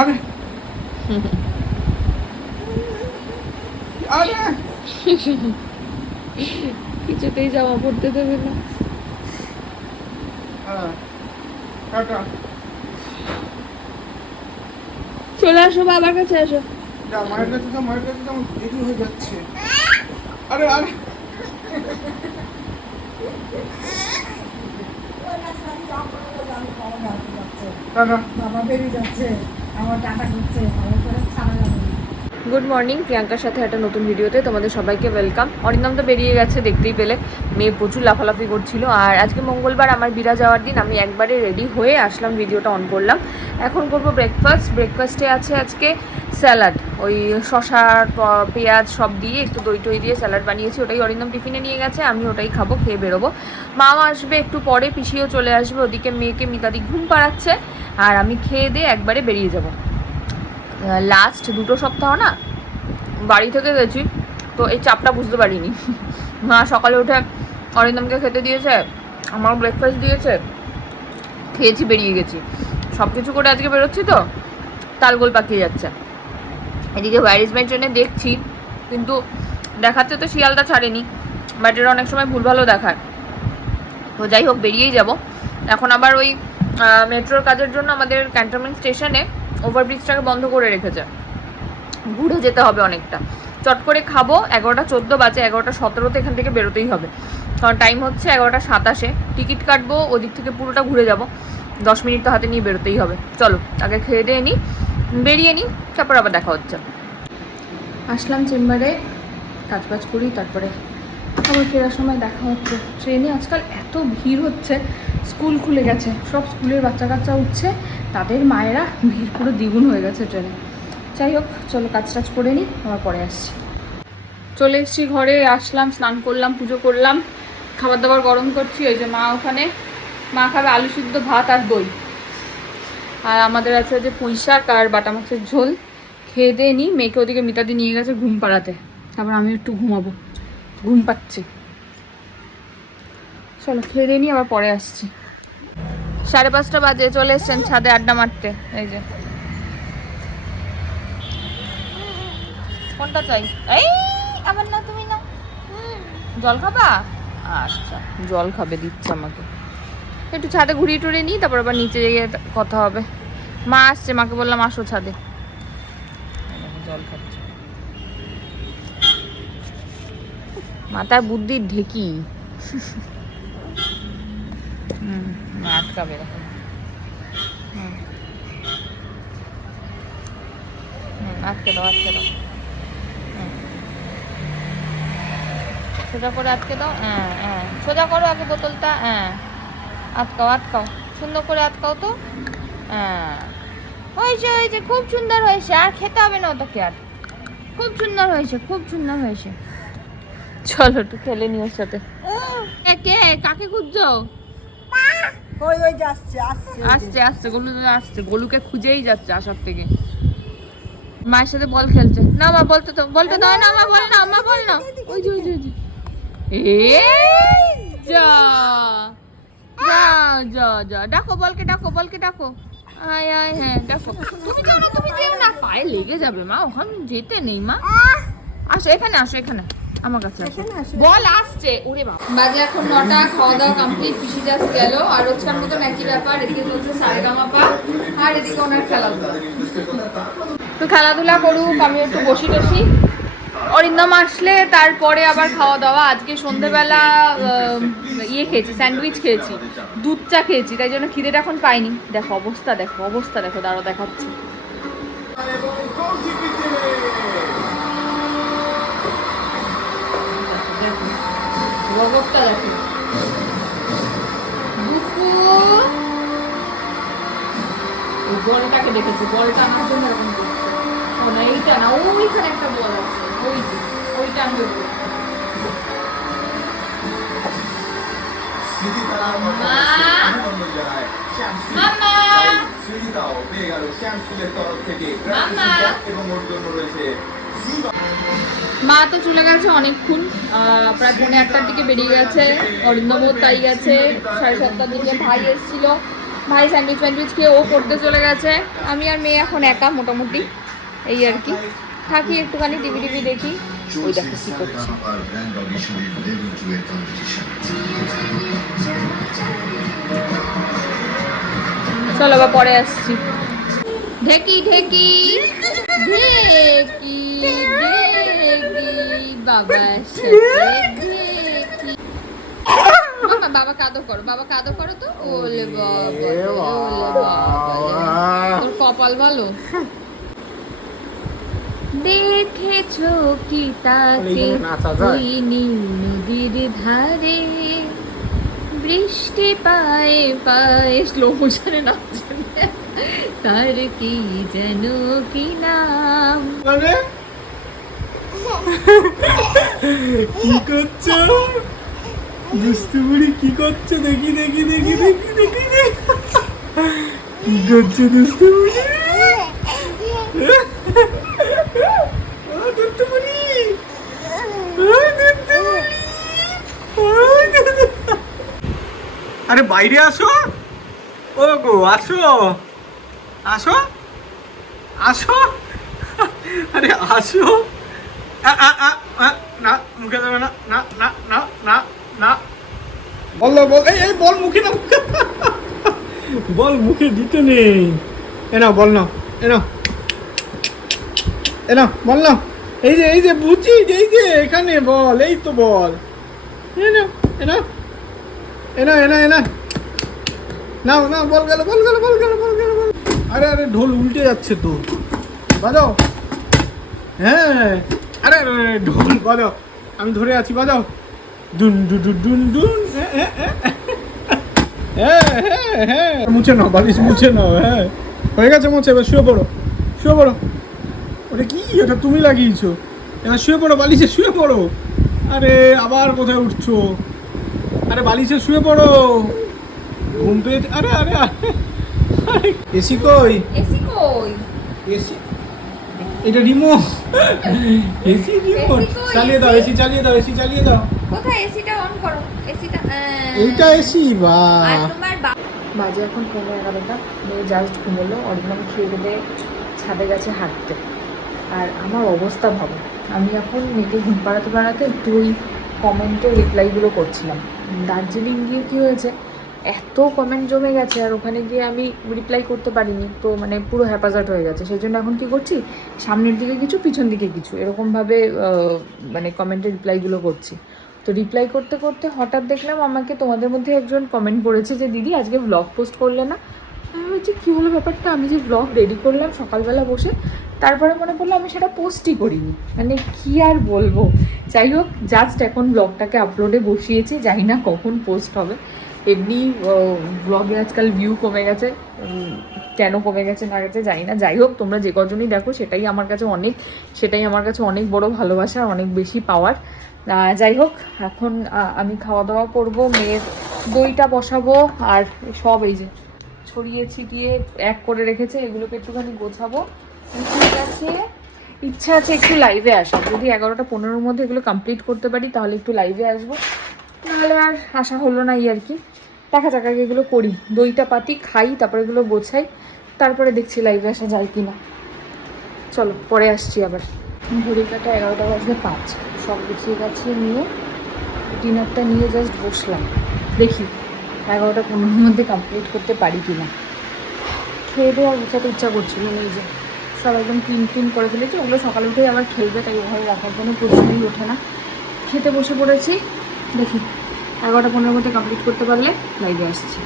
আরে। আরে। কিছুতেই জামা পড়তে দেবে না। হ্যাঁ চলে আসো বাবার কাছে আসো। মায়ের কাছে যা মায়ের কাছে যা আমার দেরি হয়ে যাচ্ছে। আরে আরে। টাটা। বাবা বেরিয়ে যাচ্ছে। আমার টাকা ঢুকছে ভালো করে ছাড়া যাবে গুড মর্নিং প্রিয়াঙ্কার সাথে একটা নতুন ভিডিওতে তোমাদের সবাইকে ওয়েলকাম অরিন্দম তো বেরিয়ে গেছে, দেখতেই পেলে। মেয়ে প্রচুর লাফালাফি করছিল। আর আজকে মঙ্গলবার আমার বিরা যাওয়ার দিন, আমি একবারে রেডি হয়ে আসলাম ভিডিওটা অন করলাম। এখন করব ব্রেকফাস্ট ব্রেকফাস্টে আছে আজকে স্যালাড ওই শশা পেঁয়াজ সব দিয়ে একটু দই টই দিয়ে স্যালাড বানিয়েছি। ওটাই অরিন্দম টিফিনে নিয়ে গেছে, আমি ওটাই খাব, খেয়ে বেরোবো। মাও আসবে একটু পরে, পিসিও চলে আসবে। ওদিকে মেয়েকে মিতাদি ঘুম পাড়াচ্ছে। আর আমি খেয়ে দিয়ে একবারে বেরিয়ে যাব। লাস্ট দুটো সপ্তাহ না, বাড়ি থেকে গেছি, তো এই চাপটা বুঝতে পারিনি। মা সকালে উঠে অরিন্দমকে খেতে দিয়েছে আমার ব্রেকফাস্ট দিয়েছে, খেয়েছি, বেরিয়ে গেছি। সব কিছু করে আজকে বেরোচ্ছি তো, তালগোল পাকিয়ে যাচ্ছে। এদিকে ওয়ারিজমেন্ট ট্রেনে দেখছি, কিন্তু দেখাচ্ছে তো শিয়ালদা ছাড়েনি বাট এটা অনেক সময় ভুল ভুলভালও দেখায়। তো যাই হোক, বেরিয়েই যাব। এখন আবার ওই মেট্রোর কাজের জন্য আমাদের ক্যান্টনমেন্ট স্টেশনে ওভারব্রিজটাকে বন্ধ করে রেখেছে। ঘুরে যেতে হবে অনেকটা। চট করে খাব, এগারোটা চোদ্দ বাজে, এগারোটা সতেরোতে এখান থেকে বেরোতেই হবে। কারণ টাইম হচ্ছে এগারোটা সাতাশে। টিকিট কাটবো, ওদিক থেকে পুরোটা ঘুরে যাব। দশ মিনিট তো হাতে নিয়ে বেরোতেই হবে। চলো, আগে খেয়ে দিয়ে নিই বেরিয়ে নিই তারপর আবার দেখা হচ্ছে। আসলাম চেম্বারে কাজ বাজ করি, তারপরে আবার ফেরার সময় দেখা হচ্ছে। ট্রেনে আজকাল এত ভিড় হচ্ছে, স্কুল খুলে গেছে। সব স্কুলের বাচ্চা কাচ্চা উঠছে, তাদের মায়েরা ভিড় পুরো দ্বিগুণ হয়ে গেছে ট্রেনে। যাই হোক, চলো কাজ টাজ করে নিই, আবার পরে আসছি। চলে এসেছি ঘরে, আসলাম, স্নান করলাম, পুজো করলাম খাবার দাবার গরম করছি, ওই যে মা ওখানে। মা খাবে আলু সিদ্ধ ভাত আর দই। আর আমাদের আছে যে পুঁই শাক আর বাটা মাছের ঝোল। খেয়ে দিয়ে নিই, মেয়েকে ওদিকে মিতাদি নিয়ে গেছে ঘুম পাড়াতে। তারপর আমি একটু ঘুমাবো। ঘুম পাচ্ছি। চলো, খেয়ে নিই আবার পরে আসছি। সাড়ে পাঁচটা বাজে, চলে এসছেন ছাদে আড্ডা মারতে। এই যে। কোনটা চাই? এই আবার না, তুমি না। জল খাবা? আচ্ছা জল খাবে, দিচ্ছে আমাকে। একটু ছাদে ঘুরিয়ে টুরিয়ে নিই, তারপর আবার নিচে গিয়ে কথা হবে। মা আসছে, মাকে বললাম, আসো ছাদে জল খাচ্ছে মাথায় বুদ্ধির ঢেকি। হুম আটকাবে এরকম। আটকে দাও আটকে দাও। সোজা করে আটকে দাও হ্যাঁ হ্যাঁ। সোজা করো আগে বোতলটা হ্যাঁ। আটকাও আটকাও। সুন্দর করে আটকাও তো। হ্যাঁ। হয়েছে হয়েছে, খুব সুন্দর হয়েছে। আর খেতে হবে না ওটাকে আর। খুব সুন্দর হয়েছে, খুব সুন্দর হয়েছে। চলো একটু খেলে নি ওর সাথে। এ, কে কাকে খুঁজছো? ওই ওই যাচ্ছে আসছে আসছে আসছে গোলু দাদা আসছে। গোলুকে খুঁজেই যাচ্ছে আসার থেকে। মায়ের সাথে বল খেলছে। না মা বলতে তো বলতে দাও না মা বল না মা বল না। ওই যে ওই যে ওই যা। যা যা যা ডাকো বলকে ডাকো বলকে ডাকো। আয় আয় হ্যাঁ ডাকো তুমি যাও না তুমি যেও না। পায়ে লেগে যাবে মা ওখানে যেতে নেই মা। আসো এখানে আসো এখানে। আমার কাছে আসো। বল আসছে। ওরে বাবা। বাজে এখন নটা খাওয়া দাওয়া কমপ্লিট পিসি জাস্ট গেল। আর রোজকার মতন একই ব্যাপার এদিকে চলছে সারেগামা পা আর এদিকে ওনার খেলাধুলা। তো খেলাধুলা করুক আমি একটু বসি টসি। অরিন্দম আসলে তারপরে আবার খাওয়া দাওয়া আজকে সন্ধেবেলা ইয়ে খেয়েছি স্যান্ডউইচ খেয়েছি। দুধ চা খেয়েছি তাই জন্য খিদেটা এখন পাইনি। দেখো অবস্থা দেখো অবস্থা দেখো দাঁড়ো দেখাচ্ছি। গগরটা দেখো। বুকু। বলটাকে দেখেছে? বলটা আনার জন্য এরকম করছে। ও না এইটা না ওইখানে একটা বল আছে। ওই যে ওইটা বল। মা! তো চলে গেছে অনেকক্ষণ। প্রায় পৌনে একটার দিকে বেরিয়ে গেছে। অরিন্দমও তাই গেছে। সাড়ে সাতটার দিকে ভাই এসেছিল। ভাই স্যান্ডউইচ ফ্যান্ডউইচ খেয়ে ও করতে চলে গেছে। আমি আর মেয়ে এখন একা মোটামুটি। এই আর কি। থাকি একটুখানি টিভি টিভি দেখি। ওই দেখো কি করছে. চলো বা পরে আসছি। ঢেকি ঢেকি। ঢেকি। বাবা বাবা কাদো করো বাবা কাদো করো তো? ওলে বাবা ওলে বাবা তোর কপাল ভালো? দেখেছ কি তাকে? ওই নীল নদীর ধারে। বৃষ্টি পায়ে পায়ে স্লো মোশনে নাচছে। তার কি যেন কি নাম? মানে? কি করছ? দুষ্টু বুড়ি কি করছ? দেখি দেখি দেখি দেখি দেখি। কি করছ দুষ্টু বুড়ি? ও দুষ্টু বুড়ি। ও দুষ্টু বুড়ি। ও দুষ্টু- আরে, বাইরে আসো। ও গো, আসো। আসো। আসো। আরে, আসো। না মুখে দেবে না না না না না না বল বল এই বল মুখে না বল মুখে দিতে নেই এ না বল না এ না এ না বল না এই যে এই যে বুঝি এই যে এখানে বল এই তো বল এ না এ না এ এ না না না না বল গেল বল গেল বল গেল বল গেল বল আরে আরে ঢোল উল্টে যাচ্ছে তো বাজাও হ্যাঁ আরে ঢোল বাজাও আমি ধরে আছি বাজাও দুন ডু ডু ডুন ডুন মুছে নাও বালিশ মুছে নাও হ্যাঁ হয়ে গেছে মুছে এবার শুয়ে পড়ো শুয়ে পড়ো। ওটা কি ওটা তুমি লাগিয়েছো? এবার শুয়ে পড়ো বালিশে শুয়ে পড়ো। আরে আবার কোথায় উঠছো? আরে বালিশে শুয়ে পড়ো। ঘুম পেয়েছে আরে আরে। আরে এসি কই? এসি কই? এসি এটা রিমোট এসি রিমোট চালিয়ে দাও এসি চালিয়ে দাও এসি চালিয়ে দাও। কোথায় এসিটা অন করো? এসিটা এইটা এসি বা। আর তোমার বাজে এখন পনেরো এগারোটা। মেয়ে জাস্ট ঘুমোলো অরিজিনাল খেয়ে দিয়ে ছাদে গেছে হাঁটতে। আর আমার অবস্থা ভাবো আমি এখন মেয়েকে ঘুম পাড়াতে পাড়াতে একটু ওই কমেন্টে রিপ্লাইগুলো করছিলাম। দার্জিলিং গিয়ে কী হয়েছে? এত কমেন্ট জমে গেছে আর ওখানে গিয়ে আমি রিপ্লাই করতে পারিনি, তো মানে পুরো হ্যাপাজার্ট হয়ে গেছে। সেই জন্য এখন কী করছি? সামনের দিকে কিছু, পিছন দিকে কিছু, এরকমভাবে মানে কমেন্টে রিপ্লাইগুলো করছি। তো রিপ্লাই করতে করতে হঠাৎ দেখলাম আমাকে তোমাদের মধ্যে একজন কমেন্ট করেছে যে, দিদি, আজকে ব্লগ পোস্ট করলে না? আমি বলছি, কী হলো ব্যাপারটা? আমি যে ব্লগ রেডি করলাম সকালবেলা বসে, তারপরে মনে পড়ল আমি সেটা পোস্টই করিনি। মানে কি আর বলব? যাই হোক জাস্ট এখন ব্লগটাকে আপলোডে বসিয়েছি, জানি না কখন পোস্ট হবে। এমনি ব্লগে আজকাল ভিউ কমে গেছে। কেন কমে গেছে না গেছে জানি না। যাই হোক, তোমরা যে কজনই দেখো, সেটাই আমার কাছে অনেক, সেটাই আমার কাছে অনেক বড় ভালোবাসা, অনেক বেশি পাওয়ার যাই হোক, এখন আমি খাওয়া দাওয়া করব, মেয়ের দইটা বসাবো, আর সব এই যে ছড়িয়ে ছিটিয়ে এক করে রেখেছে, এগুলোকে একটুখানি গোছাবো। ঠিক আছে? ইচ্ছা আছে একটু লাইভে আসার। যদি এগারোটা পনেরোর মধ্যে এগুলো কমপ্লিট করতে পারি, তাহলে একটু লাইভে আসব। নাহলে আর আশা হলো না এই আর কি। দেখা যাক, আগে এগুলো করি। দইটা পাতি, খাই, তারপরে এগুলো গোছাই। তারপরে দেখছি লাইভে আসা যায় কি না চলো, পরে আসছি আবার। ঘড়ি কাটা এগারোটা বাজতে পাঁচ। সব গুছিয়ে গাছিয়ে নিয়ে ডিনারটা নিয়ে জাস্ট বসলাম। দেখি, এগারোটা পনেরোর মধ্যে কমপ্লিট করতে পারি কি না খেয়ে দিয়ে আর গুছাতে ইচ্ছা করছিল না, এই যে। সব একদম ক্লিন ক্লিন করে ফেলেছি। ওগুলো সকালে উঠেই আবার খেলবে, তাই ওভাবে রাখার জন্য প্রশ্নই ওঠে না। খেতে বসে পড়েছি। দেখি এগারোটা পনেরোর মধ্যে কমপ্লিট করতে পারলে লাইভে আসছি।